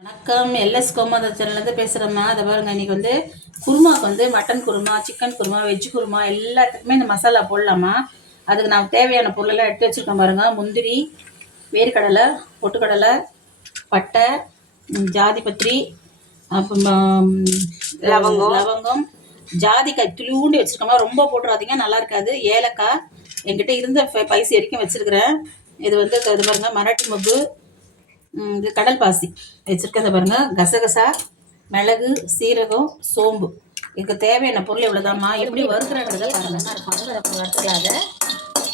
வணக்கம். எல்எஸ் கோமாதா சேனல்லேருந்து பேசுகிறேம்மா. அதை பாருங்கள், இன்றைக்கி வந்து குருமாவுக்கு வந்து mutton kurma, chicken kurma, veg kurma எல்லாத்துக்குமே இந்த மசாலா போடலாமா. அதுக்கு நான் தேவையான பொருளெல்லாம் எடுத்து வச்சுருக்கேன் பாருங்கள். முந்திரி, வேர்க்கடலை, பொட்டுக்கடலை, பட்டை, ஜாதிபத்திரி, அப்புறம் லவங்கம், ஜாதிக்காய் துளியூண்டி வச்சுருக்கோமா. ரொம்ப போட்டுறாதீங்க, நல்லா இருக்காது. ஏலக்காய் என்கிட்ட இருந்த பைசு வரைக்கும் வச்சுருக்கிறேன். இது வந்து இது பாருங்கள், மராட்டி மொக்கு, இது கடல் பாசி வச்சுருக்கிறத பாருங்கள். கசகசா, மிளகு, சீரகம், சோம்பு. இதுக்கு தேவையான பொருள் இவ்வளோதாம்மா. எப்படி வறுக்கிறன்றதை பாருங்கள். இருக்கும் வறுத்துக்கலாம். அதை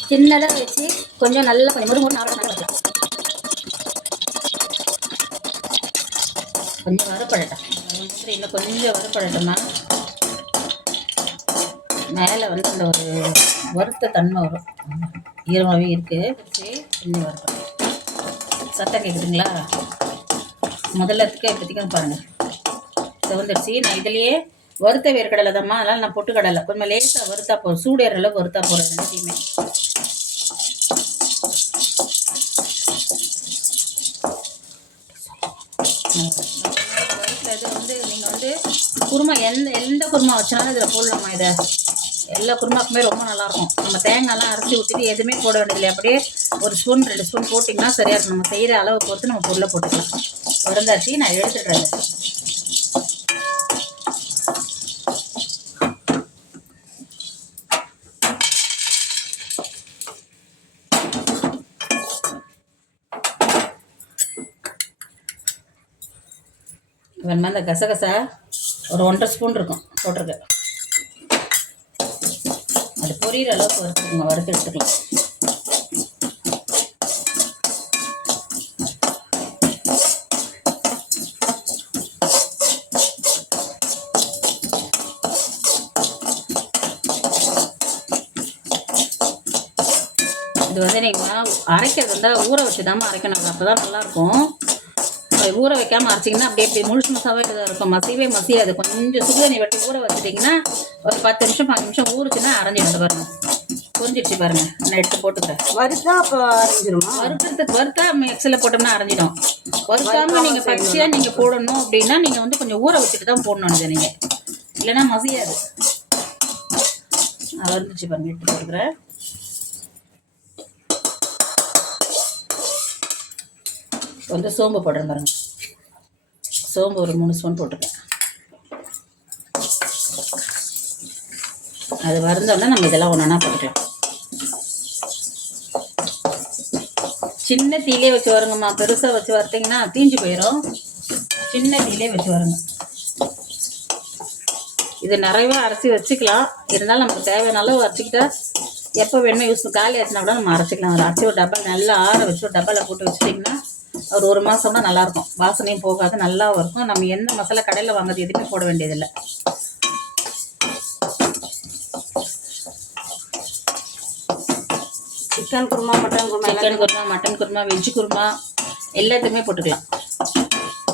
சின்னதாக வச்சு கொஞ்சம் நல்லா கொஞ்சம் முறுமுறு வறுக்கலாம். கொஞ்சம் வறுப்படட்டும். இன்னும் கொஞ்சம் வறுப்படட்டும்மா. மேலே வந்து அந்த ஒரு வறுத்த தன்மை வரும், ஈரமாகவே இருக்குது. கொஞ்சம் வறுப்படும். சத்தம் கேட்குதுங்களா? முதல்லத்துக்கு இப்போதைக்கும் பாருங்கள், செவந்துடுச்சு. நான் இதுலேயே வறுத்த வேர்க்கடலை தான்மா, அதனால் நான் பொட்டுக்கடலை கொஞ்சம் லேசாக வறுத்தா போகிறேன். சூடேற அளவுக்கு வறுத்தா போகிறேன் ரெண்டுத்தையுமே. வறுத்தது வந்து நீங்கள் வந்து குருமா எந்த குருமா வச்சாலும் இதில் போடலாமா. இதை எல்லா குருமாக்குமே ரொம்ப நல்லாயிருக்கும். நம்ம தேங்காய்லாம் அரைச்சி ஊற்றிட்டு எதுவுமே போட வேண்டியதில்லை. அப்படியே ஒரு ஸ்பூன் 2 ஸ்பூன் போட்டிங்கன்னா சரியாக இருக்கும். நம்ம செய்கிற அளவை பொறுத்து நம்ம பொருளை போட்டுக்கலாம். வறுந்தாச்சு, நான் எடுத்துடுறேன். வேணுமா இந்த கசகசா ஒரு 1.5 ஸ்பூன் இருக்கும் போட்டிருக்கேன். அது பொரியிற அளவுக்கு வறுத்துக்குங்க, வறுத்து எடுத்துக்கலாம். இது வந்து நீங்கள் அரைக்கிறது இருந்தால் ஊற வச்சு தாம்மா அரைக்கணும். அப்போ தான் நல்லாயிருக்கும். ஊற வைக்காமல் அரைச்சிங்கன்னா அப்படியே முழுசு மசாவே தான் இருக்கும். மசியாது. கொஞ்சம் சுடுதண்ணி வெட்டி ஊற வச்சுட்டிங்கன்னா ஒரு 10 நிமிஷம் 5 நிமிஷம் ஊறுச்சுன்னா அரைஞ்சிடும். பாருங்கள், புரிஞ்சிடுச்சு பாருங்கள். நான் எடுத்து போட்டுக்கிறேன். வறுத்தா அப்போ அரைஞ்சிருமா? வறுத்தா மிக்ஸில் போட்டோம்னா அரைஞ்சிடும். வறுக்காமல் நீங்கள் பச்சையாக நீங்கள் போடணும் அப்படின்னா நீங்கள் வந்து கொஞ்சம் ஊற வச்சுட்டு தான் போடணும். இதை நீங்கள் இல்லைன்னா மசியாது. வறுந்துச்சு பாருங்கள், எடுத்து போட்டுக்கிறேன். வந்து சோம்பு போடுறேன் பாருங்கள். சோம்பு ஒரு 3 ஸ்பூன் போட்டுருக்கேன். அது வறுந்தோன்னா நம்ம இதெல்லாம் ஒன்றா போட்டுக்கலாம். சின்ன தீலே வச்சு வருங்கம்மா. பெருசாக வச்சு வறுத்திங்கன்னா தீஞ்சு போயிடும். சின்ன தீலே வச்சு வருங்க. இது நிறையவே அரைச்சி வச்சுக்கலாம். இருந்தாலும் நமக்கு தேவையான அளவு அரைச்சிக்கிட்டா எப்போ வேணுமோ யூஸ் காலி ஆச்சுன்னா கூட நம்ம அரைச்சிக்கலாம். அதை அரைச்சி ஒரு டப்பா நல்லா ஆற வச்சு ஒரு டப்பாவில் போட்டு வச்சுட்டிங்கன்னா ஒரு மாதம்னா நல்லாயிருக்கும். வாசனையும் போகாது, நல்லாவும் இருக்கும். நம்ம எந்த மசாலா கடையில் வாங்குறது எதுவுமே போட வேண்டியதில்லை. Chicken kurma, mutton kurma, veg kurma எல்லாத்துக்குமே போட்டுக்கலாம்.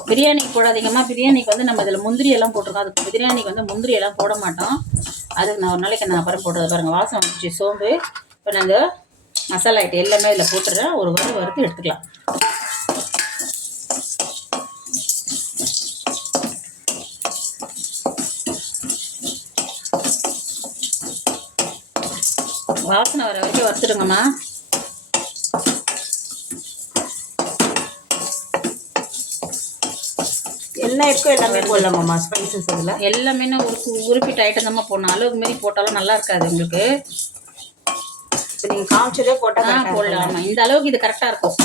பிரியாணிக்கு போடாதீங்கம்மா. பிரியாணிக்கு வந்து நம்ம இதில் முந்திரி எல்லாம் போட்டிருக்கோம். அதுக்கு பிரியாணிக்கு வந்து முந்திரி எல்லாம் போட மாட்டோம். அதுக்கு நான் ஒரு நாளைக்கு நான் அப்புறம் போட்டது பாருங்கள். வாசனை வந்துச்சு. சோம்பு இப்போ நான் இந்த மசாலா ஐட்டம் எல்லாமே இதில் போட்டுடுறேன். ஒரு வறுத்து எடுத்துக்கலாம். வாசனை வர வரைக்கும் வறுத்துடுங்கம்மா. எல்லாம் இருக்கும். எல்லாமே போடலாமாம்மா ஸ்பைசஸ்? இதில் எல்லாமே உருப்பிட்ட ஐட்டம் தான்மா போடணும். அளவுக்கு மாரி போட்டாலும் நல்லா இருக்காது உங்களுக்கு. இப்போ நீங்கள் காமிச்சதே போட்டால் போடலாம். இந்த அளவுக்கு இது கரெக்டாக இருக்கும்.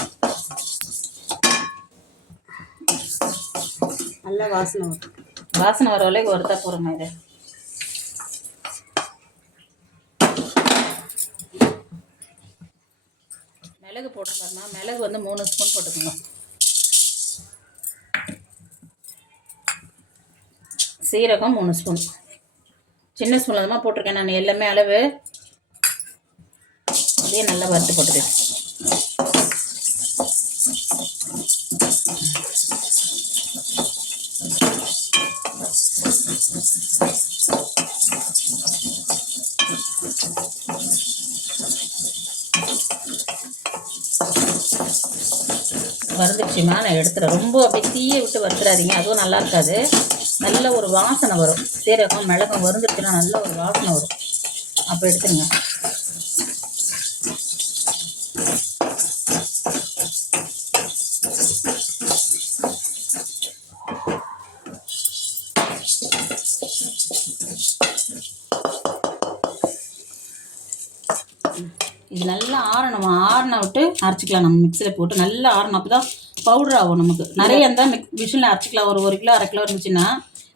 நல்லா வாசனை வரும். வாசனை வர வரைக்கும் வறுத்தா போகிறோம்மா. இது மிளகு போட்டு பாருமா. மிளகு வந்து 3 ஸ்பூன் போட்டுக்கோங்க. சீரகம் 3 ஸ்பூன். சின்ன ஸ்பூன் அதுமா போட்டிருக்கேன் நான். எல்லாமே அளவு அதே நல்லா வறுத்து போட்டுக்கேன். வறுந்துச்சு ஆயிடுச்சுமா. நான் எடுத்துகிறேன். ரொம்ப அப்படியே தீயை விட்டு வறுத்துறாதீங்க, அதுவும் நல்லா இருக்காது. நல்ல ஒரு வாசனை வரும். சீரகம் மிளகும் வறுந்துச்சுன்னா நல்ல ஒரு வாசனை வரும். அப்போ எடுத்துருங்க. இது நல்லா ஆறணும். ஆறின விட்டு அரைச்சிக்கலாம். நம்ம மிக்சியில் போட்டு நல்லா ஆறணும். அப்போ தான் பவுடர் ஆகும். நமக்கு நிறைய இருந்தால் மிஷினில் அரைச்சிக்கலாம். ஒரு கிலோ அரை கிலோ இருந்துச்சுன்னா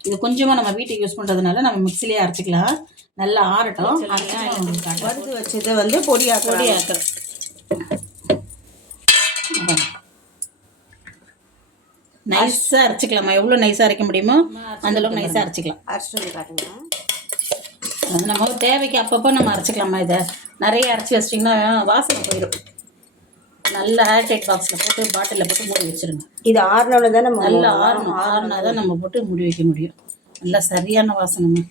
இது கொஞ்சமாக நம்ம வீட்டுக்கு யூஸ் பண்ணுறதுனால நம்ம மிக்சிலேயே அரைச்சிக்கலாம். நல்லா ஆறட்டும். வறுத்து வச்சது வந்து பொடியாக்குறோம். நைஸாக அரைச்சிக்கலாமா? எவ்வளோ நைஸாக அரைக்க முடியுமோ அந்தளவுக்கு நைஸாக அரைச்சிக்கலாம். அரைச்சிட்டு காட்டுங்க. அது நம்ம தேவைக்கு அப்பப்போ நம்ம அரைச்சிக்கலாமா? இதை நிறைய அரைச்சி வச்சிட்டிங்கன்னா வாசனை போயிடும். நல்லா ஏர்டைட் பாக்ஸில் போட்டு பாட்டிலில் போட்டு மூடி வச்சுருங்க. இது ஆறுனோட தான் நம்ம நல்லா ஆறுனா தான் நம்ம போட்டு மூடி வைக்க முடியும். நல்லா சரியான வாசனைமா.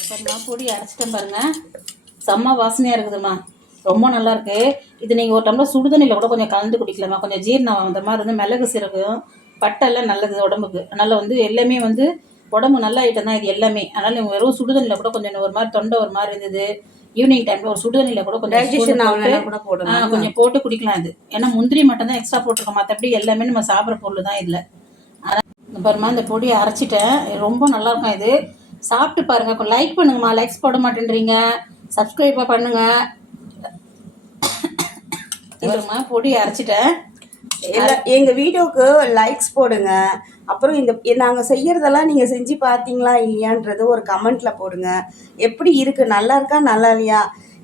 அப்புறமா பொடி அரைச்சிட்டேன் பாருங்கள். செம்ம வாசனையாக இருக்குதுமா. ரொம்ப நல்லாயிருக்கு. இது நீங்கள் ஒரு டம்ளர் சுடுதண்ணியில் கூட கொஞ்சம் கலந்து குடிக்கலாமா. கொஞ்சம் ஜீரணம் அந்த மாதிரி வந்து மிளகு சீரகம் பட்டெல்லாம் நல்லது உடம்புக்கு. அதனால் வந்து எல்லாமே வந்து உடம்பு நல்லா ஐட்டம் தான் இது எல்லாமே. அதனால் நீங்கள் வெறும் சுடுதண்ணியில் கூட கொஞ்சம் ஒரு மாதிரி தொண்டை ஒரு மாதிரி இருந்தது, ஈவினிங் டைமில் ஒரு சுடுதண்ணியில் கூட கொஞ்சம் கொஞ்சம் போட்டு குடிக்கலாம். இது ஏன்னா முந்திரி மட்டும் தான் எக்ஸ்ட்ரா போட்டிருக்கோம். மற்றபடி எல்லாமே நம்ம சாப்பிட்ற பொருள் தான் இதில். ஆனால் பாருமா இந்த பொடியை அரைச்சிட்டேன். ரொம்ப நல்லாயிருக்கும். இது சாப்பிட்டு பாருங்கள். கொஞ்சம் லைக் பண்ணுங்கம்மா. லைக்ஸ் போட மாட்டேன்றீங்க. சப்ஸ்கிரைப்பாக பண்ணுங்கள். இதுமா பொடி அரைச்சிட்டேன். எங்கள் வீடியோவுக்கு லைக்ஸ் போடுங்க. அப்புறம் இந்த நாங்கள் செய்கிறதெல்லாம் நீங்கள் செஞ்சு பார்த்தீங்களா இல்லையான்றது ஒரு கமெண்ட்டில் போடுங்க. எப்படி இருக்குது, நல்லா இருக்கா நல்லா இல்லையா,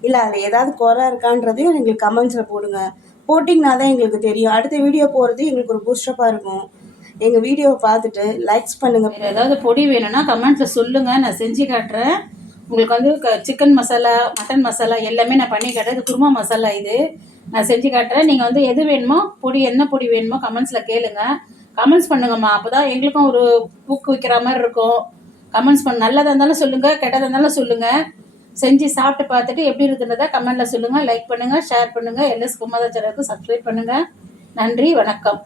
இல்லை அதில் ஏதாவது குறை இருக்கான்றதையும் எங்களுக்கு கமெண்ட்ஸில் போடுங்க. போட்டிங்கன்னா தான் எங்களுக்கு தெரியும். அடுத்த வீடியோ போகிறது எங்களுக்கு ஒரு பூஸ்டப்பாக இருக்கும். எங்கள் வீடியோவை பார்த்துட்டு லைக்ஸ் பண்ணுங்கள். வேறு ஏதாவது பொடி வேணும்னா கமெண்ட்டில் சொல்லுங்கள். நான் செஞ்சு காட்டுறேன். உங்களுக்கு வந்து சிக்கன் மசாலா, மட்டன் மசாலா எல்லாமே நான் பண்ணி காட்டுறேன். இது குருமா மசாலா. இது நான் செஞ்சு காட்டுறேன். நீங்கள் வந்து எது வேணுமோ பொடி, என்ன பொடி வேணுமோ கமெண்ட்ஸில் கேளுங்க. கமெண்ட்ஸ் பண்ணுங்கம்மா. அப்போ தான் எங்களுக்கும் ஒரு ஊக்குவிக்கிற மாதிரி இருக்கும். கமெண்ட்ஸ் நல்லதாக இருந்தாலும் சொல்லுங்கள், கெட்டதாக இருந்தாலும் சொல்லுங்கள். செஞ்சு சாப்பிட்டு பார்த்துட்டு எப்படி இருக்குன்றதை கமெண்ட்டில் சொல்லுங்கள். லைக் பண்ணுங்கள், ஷேர் பண்ணுங்கள். எல்எஸ் குமாரா சேனலுக்கு சப்ஸ்கிரைப் பண்ணுங்கள். நன்றி, வணக்கம்.